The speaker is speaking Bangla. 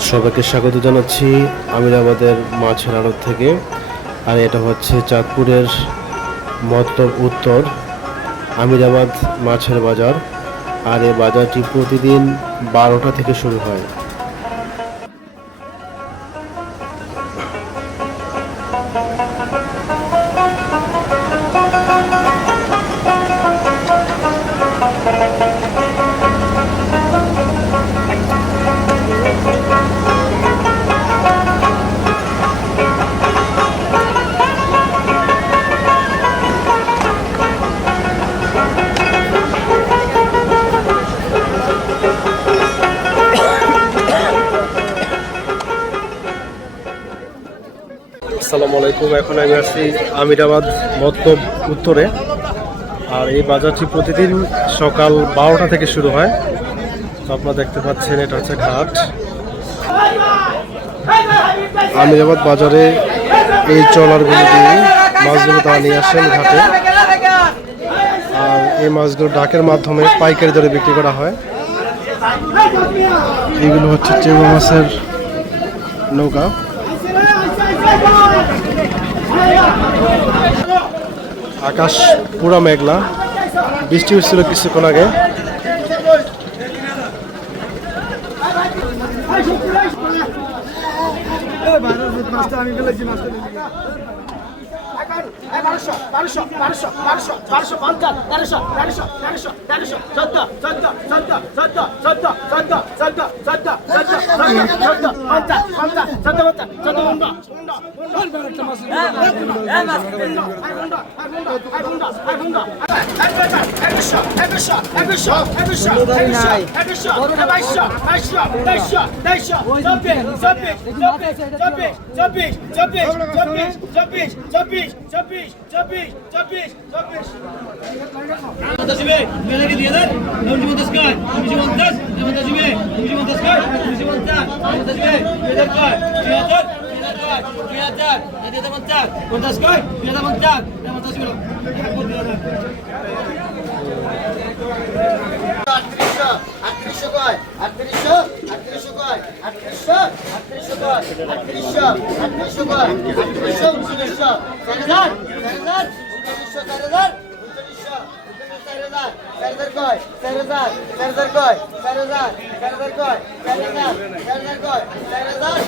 সবাইকে স্বাগত জানাচ্ছি আমিরাবাদের মাছের আড়ত থেকে। আর এটা হচ্ছে চাঁদপুরের মতলব উত্তর, আমিরাবাদ মাছের বাজার। আর এই বাজারটি প্রতিদিন বারোটা থেকে শুরু হয়। আসসালামু আলাইকুম। এখন আমি আছি আমিরাবাদ মতলব উত্তরে। আর এই বাজারটি প্রতিদিন সকাল বারোটা থেকে শুরু হয়। তো আপনারা দেখতে পাচ্ছেন, এটা হচ্ছে ঘাট। আমিরাবাদ বাজারে এই ট্রলারগুলো দিয়ে মাছগুলো তারা নিয়ে আসেন ঘাটে। আর এই মাছগুলো ডাকের মাধ্যমে পাইকারি দরে বিক্রি করা হয়। এগুলো হচ্ছে চেঙ্গা মাছের নৌকা। আকাশ পুরা মেঘলা বৃষ্টি হচ্ছিল কিছুক্ষণ আগে বারোশো দিয়ে দেন নবজীবন দাস নবজীবন দাস নবজীবন দাস নবজীবন দাস নবজীবন দাস নবজীবন দাস নবজীবন দাস আটত্রিশশো কয় আটত্রিশশো আটত্রিশশো কয় আটত্রিশশো আটত্রিশশো কয় আটত্রিশশো আটত্রিশশো কয় আটত্রিশশো, উনচল্লিশশো, চার হাজার চার হাজার, উনচল্লিশশো, চার হাজার, উনচল্লিশশো চার হাজার চার হাজার কয় চার হাজার চার হাজার কয় চার হাজার চার হাজার কয় চার হাজার চার হাজার কয় চার হাজার